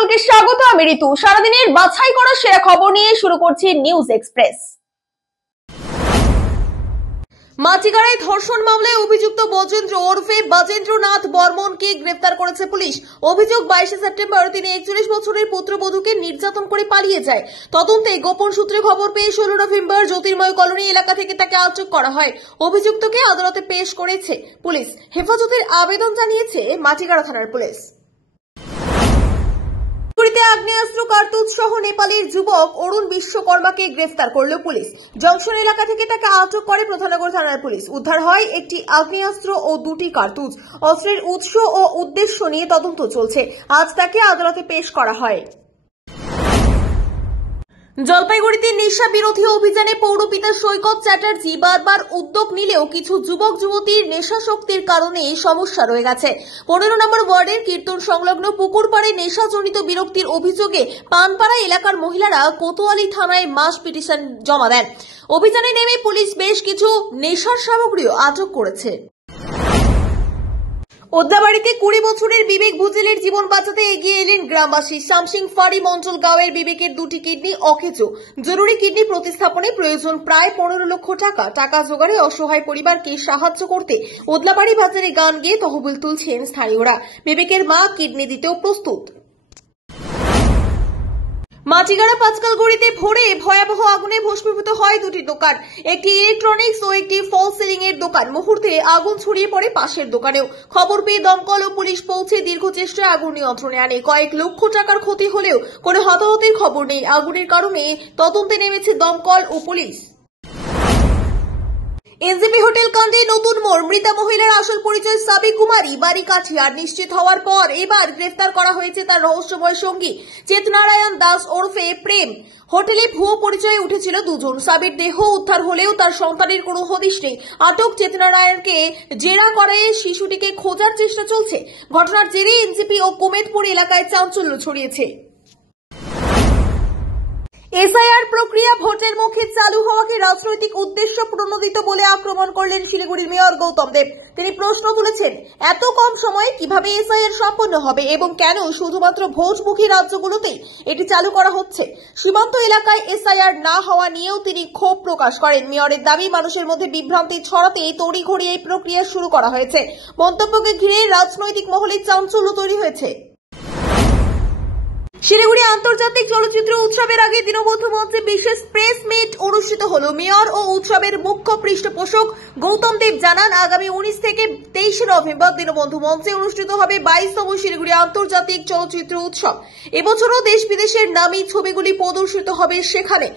সকলকে স্বাগত। আমি ঋতু। সারাদিনের বাছাই করা সেরা খবর নিয়ে শুরু করছি নিউজ এক্সপ্রেস। মাটিগাড়ায় ধর্ষণ মামলায় অভিযুক্ত বজেন্দ্র ওরফে বাজেন্দ্রনাথ বর্মনকে গ্রেফতার করেছে পুলিশ। অভিযোগ 22 সেপ্টেম্বর তিনি 41 বছরের পুত্রবধূকে নির্যাতন করে পালিয়ে যায়। তদন্তে গোপন সূত্রে খবর পেয়ে 16 নভেম্বর জ্যোতির্ময় কলোনি এলাকা থেকে তাকে আটক করা হয়। অভিযুক্তকে আদালতে পেশ করেছে পুলিশ। হেফাজতের আবেদন জানিয়েছে মাটিগাড়া থানার পুলিশ। আগ্নেয়াস্ত্র কার্তুজ সহ নেপালের যুবক অরুণ বিশ্বকর্মাকে গ্রেফতার করল পুলিশ। জংশন এলাকা থেকে তাকে আটক করে প্রধাননগর থানার পুলিশ। উদ্ধার হয় একটি আগ্নেয়াস্ত্র ও 2টি কার্তুজ। অস্ত্রের উৎস ও উদ্দেশ্য নিয়ে তদন্ত চলছে। আজ তাকে আদালতে পেশ করা হয়। জলপাইগুড়িতে নেশা বিরোধী অভিযানে পৌরপিতা সৈকত চ্যাটার্জি বারবার উদ্যোগ নিলেও কিছু যুবক যুবতীর নেশাশক্তির কারণে সমস্যা রয়ে গেছে। 15 নম্বর ওয়ার্ডের কীর্তন সংলগ্ন পুকুরপাড়ে নেশাজনিত বিরক্তির অভিযোগে পানপাড়া এলাকার মহিলারা কোতোয়ালি থানায় মাস পিটিশন জমা দেন। অভিযানে নেমে পুলিশ বেশ কিছু নেশার সামগ্রীও আটক করেছে। ওদ্দাবাড়িতে 20 বছরের বিবেক ভুজেলের জীবন বাঁচাতে এগিয়ে এলেন গ্রামবাসী। শামসিং ফাড়ি মঞ্চল গাঁওয়ের বিবেকের 2টি কিডনি অকেজো। জরুরি কিডনি প্রতিস্থাপনে প্রয়োজন প্রায় 15 লক্ষ টাকা। টাকা জোগাড়ে অসহায় পরিবারকে সাহায্য করতে ওদলাবাড়ি বাজারে গান গেয়ে তহবিল তুলছেন স্থানীয়রা। বিবেকের মা কিডনি দিতেও প্রস্তুত। মাটিগাড়া পাঁচকালগুড়িতে ভোরে ভয়াবহ আগুনে ভস্মীভূত হয় 2টি দোকান, একটি ইলেকট্রনিক্স ও একটি ফল সিলিং এর দোকান। মুহূর্তে আগুন ছড়িয়ে পড়ে পাশের দোকানেও। খবর পেয়ে দমকল ও পুলিশ পৌঁছে দীর্ঘ চেষ্টায় আগুন নিয়ন্ত্রণে আনে। কয়েক লক্ষ টাকার ক্ষতি হলেও কোনো হতাহতের খবর নেই। আগুনের কারণে তদন্তে নেমেছে দমকল ও পুলিশ। এনজেপি হোটেল কাণ্ডে নতুন মোড়। মৃতা মহিলার আসল পরিচয় সাবি কুমারী, বাড়ি কাঠিয়ার। নিশ্চিত হওয়ার পর এবার গ্রেফতার করা হয়েছে তার রহস্যময় সঙ্গী চেতনারায়ণ দাস ওরফে প্রেম। হোটেলে ভুয়ো পরিচয়ে উঠেছিল 2 জন। সাবির দেহ উদ্ধার হলেও তার সন্তানের কোনো হদিশ নেই। আটক চেতনারায়ণকে জেরা করে শিশুটিকে খোঁজার চেষ্টা চলছে। ঘটনার জেরে এনজেপি ও কোমেদপুর এলাকায় চাঞ্চল্য ছড়িয়েছে। এসআইআর প্রক্রিয়া ভোটের মুখে চালু হওয়াকে রাজনৈতিক উদ্দেশ্য প্রণোদিত বলে আক্রমণ করলেন শিলিগুড়ির মেয়র গৌতম দেব। তিনি প্রশ্ন তুলেছেন, এত কম সময়ে কিভাবে এসআইআর সম্পন্ন হবে এবং কেন শুধুমাত্র ভোটমুখী রাজ্যগুলোতেই এটি চালু করা হচ্ছে। সীমান্ত এলাকায় এসআইআর না হওয়া নিয়েও তিনি ক্ষোভ প্রকাশ করেন। মেয়রের দাবি, মানুষের মধ্যে বিভ্রান্তি ছড়াতে তড়িঘড়ি এই প্রক্রিয়া শুরু করা হয়েছে। মন্তব্যকে ঘিরে রাজনৈতিক মহলে চাঞ্চল্য তৈরি হয়েছে। শিলিগুড়ি আন্তর্জাতিক চলচ্চিত্র উৎসবের আগে দীনবন্ধু মঞ্চে বিশেষ প্রেস মিট অনুষ্ঠিত হল। মেয়র ও উৎসবের মুখ্য পৃষ্ঠপোষক গৌতম দেব জানান, আগামী 19 থেকে 23 নভেম্বর দীনবন্ধু মঞ্চে অনুষ্ঠিত হবে 22তম শিলিগুড়ি আন্তর্জাতিক চলচ্চিত্র উৎসব। এবছরও দেশ বিদেশের নামী ছবিগুলি প্রদর্শিত হবে সেখানে।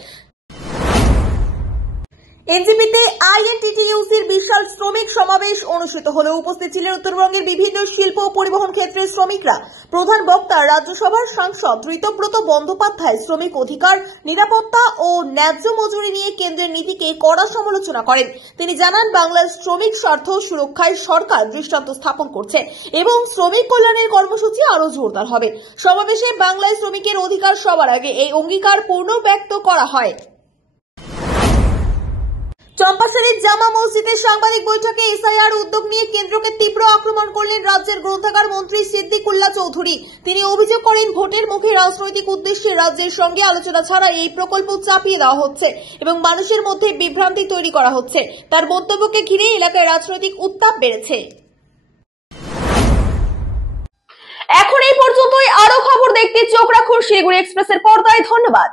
এনজিপিতে আইএনটিটিইউসির বিশাল শ্রমিক সমাবেশ অনুষ্ঠিত হল। উপস্থিত ছিলেন উত্তরবঙ্গের বিভিন্ন শিল্প ও পরিবহন ক্ষেত্রের শ্রমিকরা। প্রধান বক্তা রাজ্যসভার সাংসদ ঋতব্রত বন্দ্যোপাধ্যায় শ্রমিক অধিকার, নিরাপত্তা ও ন্যায্য মজুরি নিয়ে কেন্দ্রের নীতিকে কড়া সমালোচনা করেন। তিনি জানান, বাংলার শ্রমিক স্বার্থ সুরক্ষায় সরকার দৃষ্টান্ত স্থাপন করছে এবং শ্রমিক কল্যাণের কর্মসূচি আরো জোরদার হবে। সমাবেশে বাংলায় শ্রমিকের অধিকার সবার আগে, এই অঙ্গীকার পূর্ণ ব্যক্ত করা হয়। চম্পাশালীর জামা মসজিদের সাংবাদিক বৈঠকে এসআইআর উদ্যোগ নিয়ে কেন্দ্রকে তীব্র আক্রমণ করলেন রাজ্যের গ্রন্থাগার মন্ত্রী সিদ্দিকুল্লাহ চৌধুরী। তিনি অভিযোগ করেন, ভোটের মুখে রাজনৈতিক উদ্দেশ্যে রাজ্যের সঙ্গে আলোচনা ছাড়া এই প্রকল্প চাপিয়ে দেওয়া হচ্ছে এবং মানুষের মধ্যে বিভ্রান্তি তৈরি করা হচ্ছে। তার বক্তব্যকে ঘিরে এলাকায় রাজনৈতিক উত্তাপ বেড়েছে। এখন এই পর্যন্তই। আরো খবর দেখতে চোখ রাখুন শিলিগুড়ি এক্সপ্রেসের পর্দায়। ধন্যবাদ।